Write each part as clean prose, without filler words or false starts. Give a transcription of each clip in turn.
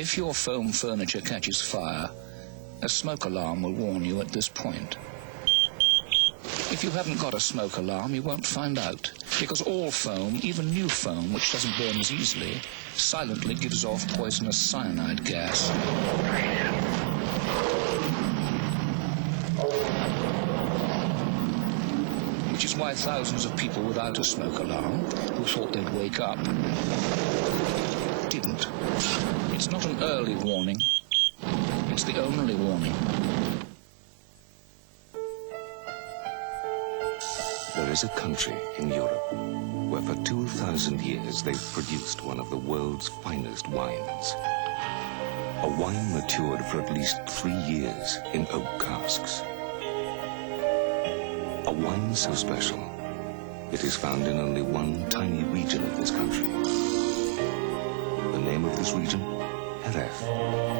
If your foam furniture catches fire, a smoke alarm will warn you at this point. If you haven't got a smoke alarm, you won't find out, because all foam, even new foam, which doesn't burn as easily, silently gives off poisonous cyanide gas. Which is why thousands of people without a smoke alarm, who thought they'd wake up, didn't. It's not an early warning. It's the only warning. There is a country in Europe where for 2,000 years they've produced one of the world's finest wines. A wine matured for at least 3 years in oak casks. A wine so special, it is found in only one tiny region of this country. The name of this region? Jerez,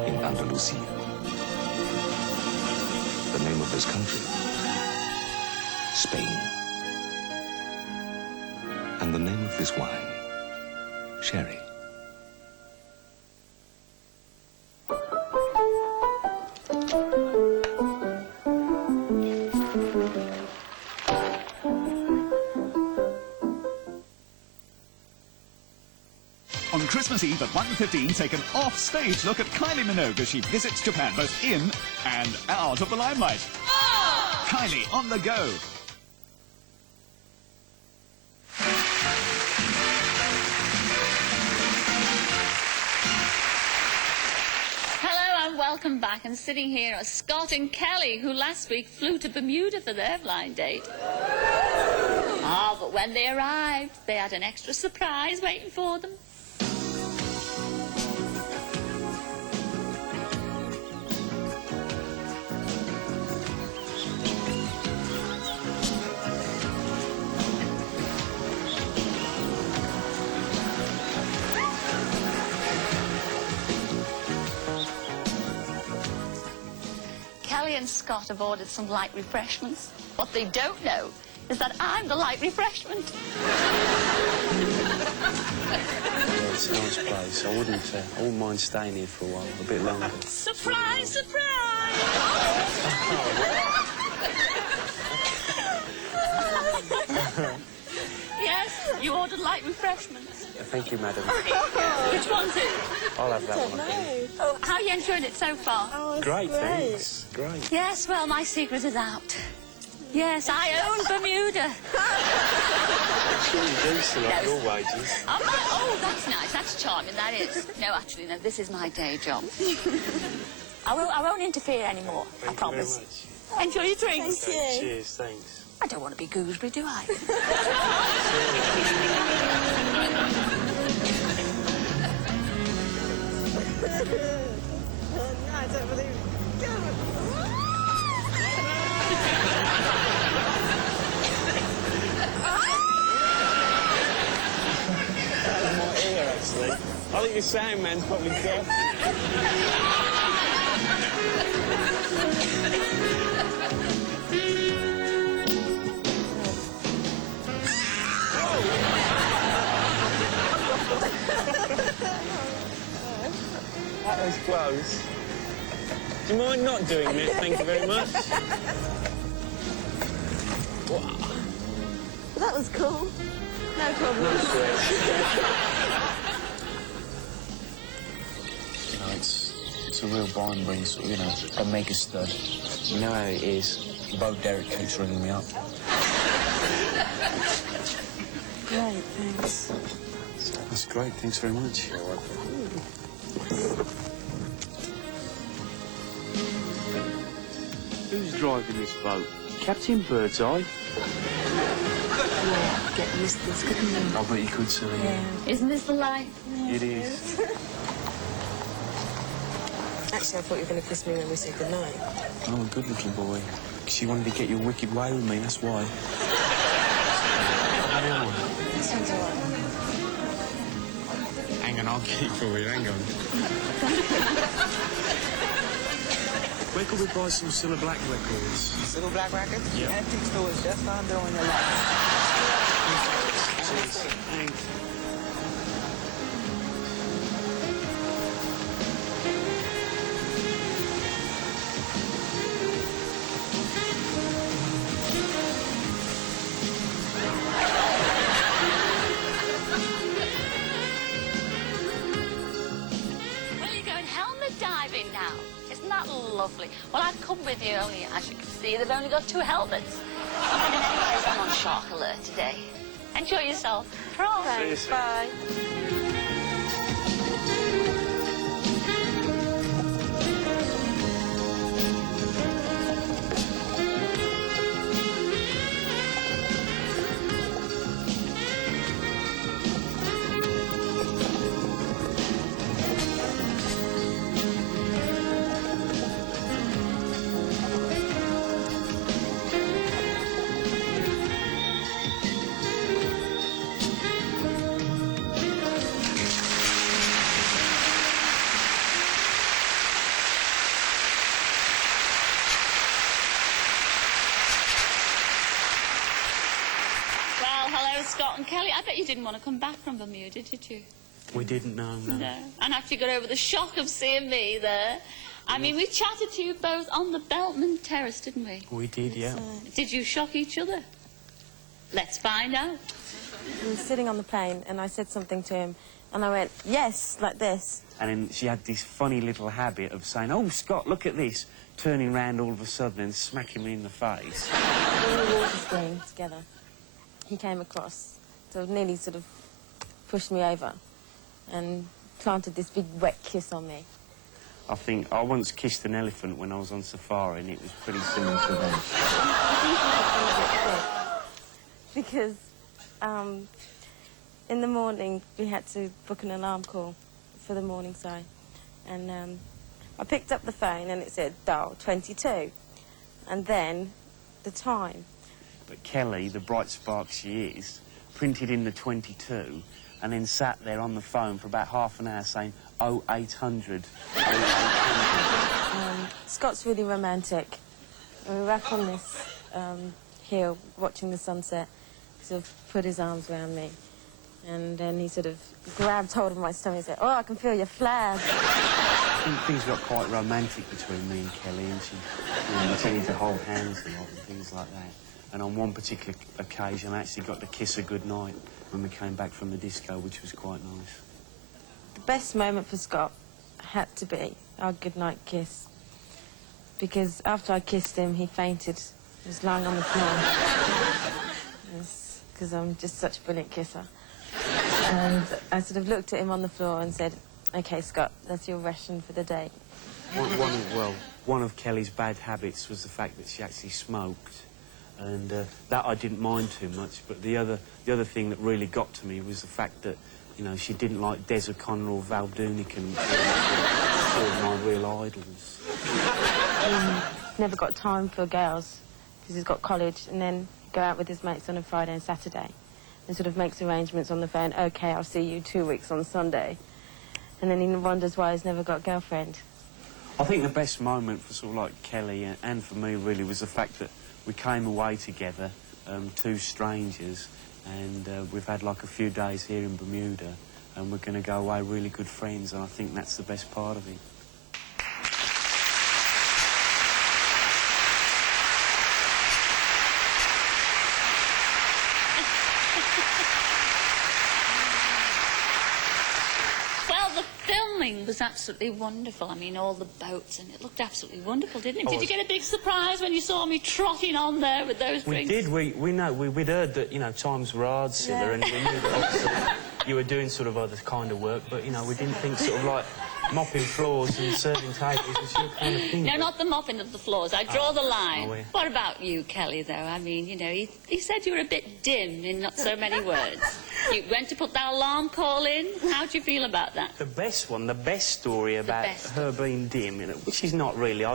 in Andalusia. The name of this country? Spain. And the name of this wine? Sherry. On Christmas Eve at 1:15, take an off-stage look at Kylie Minogue as she visits Japan, both in and out of the limelight. Oh! Kylie on the go. Hello and welcome back. And sitting here are Scott and Kelly, who last week flew to Bermuda for their blind date. Ah, but when they arrived, they had an extra surprise waiting for them. Kelly and Scott have ordered some light refreshments. What they don't know is that I'm the light refreshment. Yeah, it's a nice place. I wouldn't mind staying here for a while, a bit longer. Surprise, surprise! Yes, you ordered light refreshments. Thank you, madam. Which one's it? I'll have that one, I think. Oh, how are you enjoying it so far? Oh, Great, thanks. Great. Yes, well, my secret is out. Yes, I own Bermuda. I'm sure you do still have your wages. Oh, that's nice. That's charming, that is. No, actually, no, this is my day job. I won't interfere anymore, I promise. Very much. Enjoy your drinks. Thank you. Cheers, thanks. I don't want to be Gooseberry, do I? No, I don't believe it. Go. That was my ear, actually. I think the sound man's probably deaf. That was close. Do you mind not doing it? Thank you very much. That was cool. No problem. No sweat. You know, it's a real barn brain, so, you know, a mega stud. You know how it is. Bo Derek keeps ringing me up. Great, thanks. That's great. Thanks very much. You're welcome. Who's driving this boat? Captain Birdseye? Yeah, get used to this, couldn't you? I bet you could, Sally. Yeah. Isn't this the life? It is. Actually, I thought you were going to kiss me when we said goodnight. Oh, good little boy. Because you wanted to get your wicked way with me, that's why. That sounds all right. Hang on, I'll keep for you, hang on. Where could we buy some Cilla Black records? Cilla Black records? Yeah. Antique stores just under on your left. Thanks. lovely. Well, I've come with you, only as you can see, they've only got 2 helmets. And in any case, I'm on shark alert today. Enjoy yourself. Thanks, bye. Scott and Kelly, I bet you didn't want to come back from Bermuda, did you? We didn't know, no. No. And after you got over the shock of seeing me there, I mean, we chatted to you both on the Beltman Terrace, didn't we? We did, yeah. Did you shock each other? Let's find out. We were sitting on the plane, and I said something to him, and I went, yes, like this. And then she had this funny little habit of saying, oh, Scott, look at this, turning round all of a sudden and smacking me in the face. We were water skiing together. He came across, so nearly sort of pushed me over and planted this big wet kiss on me. I think I once kissed an elephant when I was on safari, and it was pretty similar to that. Because in the morning we had to book an alarm call for the morning sign, and I picked up the phone and it said dial 22, and then the time. But Kelly, the bright spark she is, printed in the 22 and then sat there on the phone for about half an hour saying 0800, 0800. Scott's really romantic. We were up on this hill watching the sunset. He sort of put his arms around me, and then he sort of grabbed hold of my stomach and said, oh, I can feel your flag. I think things got quite romantic between me and Kelly, and she tended to hold hands a lot and things like that. And on one particular occasion, I actually got to kiss her goodnight when we came back from the disco, which was quite nice. The best moment for Scott had to be our goodnight kiss. Because after I kissed him, he fainted. He was lying on the floor. Because I'm just such a brilliant kisser. And I sort of looked at him on the floor and said, OK, Scott, that's your ration for the day. One of Kelly's bad habits was the fact that she actually smoked. And that I didn't mind too much, but the other thing that really got to me was the fact that, you know, she didn't like Des O'Connor or Val Doonican, two of my real idols. Never got time for girls, because he's got college, and then go out with his mates on a Friday and Saturday, and sort of makes arrangements on the phone, OK, I'll see you 2 weeks on Sunday. And then he wonders why he's never got a girlfriend. I think the best moment for sort of like Kelly and for me really was the fact that we came away together, 2 strangers, and we've had like a few days here in Bermuda, and we're going to go away really good friends, and I think that's the best part of it. Was absolutely wonderful. I mean, all the boats, and it looked absolutely wonderful, didn't it? Did you get a big surprise when you saw me trotting on there with those drinks? We did. We know. We'd heard that, you know, times were hard, Scylla, and we knew that obviously you were doing sort of other kind of work, but, you know, we didn't think sort of like mopping floors and serving tables was your kind of thing. No, not the mopping of the floors. I draw the line. Oh, yeah. What about you, Kelly, though? I mean, you know, he said you were a bit dim in not so many words. You went to put that alarm call in. How do you feel about that? The best story about her being dim, you know, which is not really.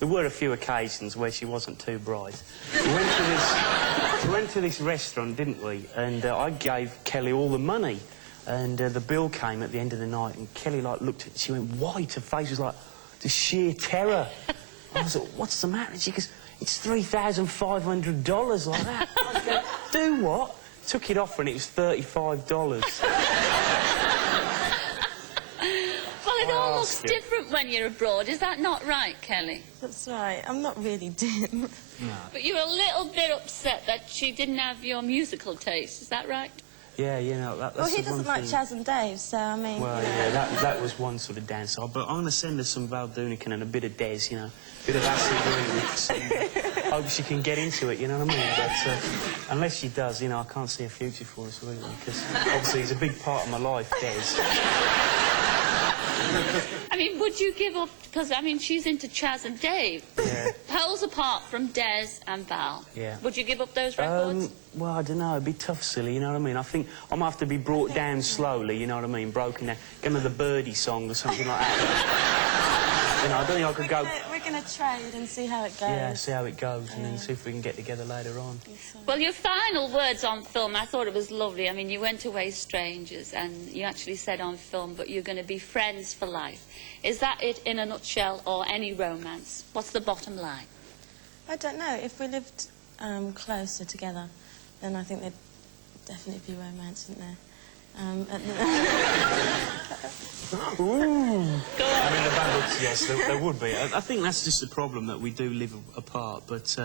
There were a few occasions where she wasn't too bright. We went to this restaurant, didn't we? And I gave Kelly all the money. And the bill came at the end of the night, and Kelly, like, looked at it, she went white, her face was like, just sheer terror. I was like, what's the matter? And she goes, it's $3,500, like that. I said, do what? Took it off her, and it was $35. Well, it all looks different when you're abroad. Is that not right, Kelly? That's right. I'm not really dim. No. But you were a little bit upset that she didn't have your musical taste. Is that right? Yeah, you know, that's Well, he the one doesn't like thing. Chaz and Dave, so, I mean... Well, yeah, that was one sort of downside. But I'm going to send her some Valdunican and a bit of Des, you know, a bit of acid remix. Hope she can get into it, you know what I mean? But unless she does, you know, I can't see a future for us, really, because obviously he's a big part of my life, Des. I mean, would you give up... Because, I mean, she's into Chaz and Dave. Yeah. Poles apart from Des and Val. Yeah. Would you give up those records? Well, I don't know. It'd be tough, silly, you know what I mean? I think I'm going to have to be brought down slowly, you know what I mean? Broken down. Give me the Birdie song or something like that. You know, I don't think I could go... We're going to trade and see how it goes. Yeah, see how it goes, and then see if we can get together later on. Well, your final words on film, I thought it was lovely. I mean, you went away strangers, and you actually said on film, but you're going to be friends for life. Is that it in a nutshell, or any romance? What's the bottom line? I don't know. If we lived closer together, then I think there'd definitely be romance, wouldn't there? Ooh. Go on. I mean, the bandits, yes, there would be. I think that's just the problem, that we do live apart. But,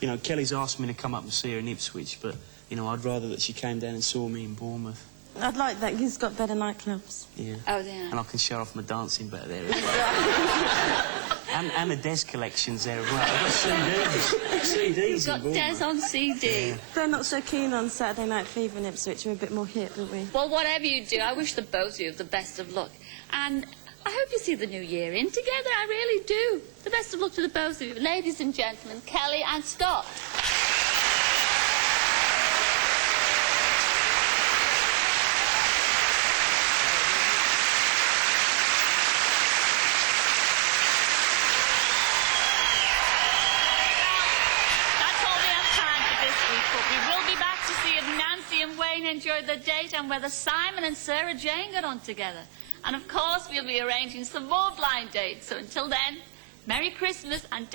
you know, Kelly's asked me to come up and see her in Ipswich, but, you know, I'd rather that she came down and saw me in Bournemouth. I'd like that. He's got better nightclubs. Yeah. Oh, yeah. And I can show off my dancing better there as well. and the Des collections there as well. I've got CDs. You've got Des on CD. Yeah. They're not so keen on Saturday Night Fever in Ipswich. We're a bit more hip, aren't we? Well, whatever you do, I wish the both of you the best of luck. And I hope you see the new year in together. I really do. The best of luck to the both of you. Ladies and gentlemen, Kelly and Scott. Enjoyed the date and whether Simon and Sarah Jane got on together. And of course we'll be arranging some more blind dates. So until then, Merry Christmas and...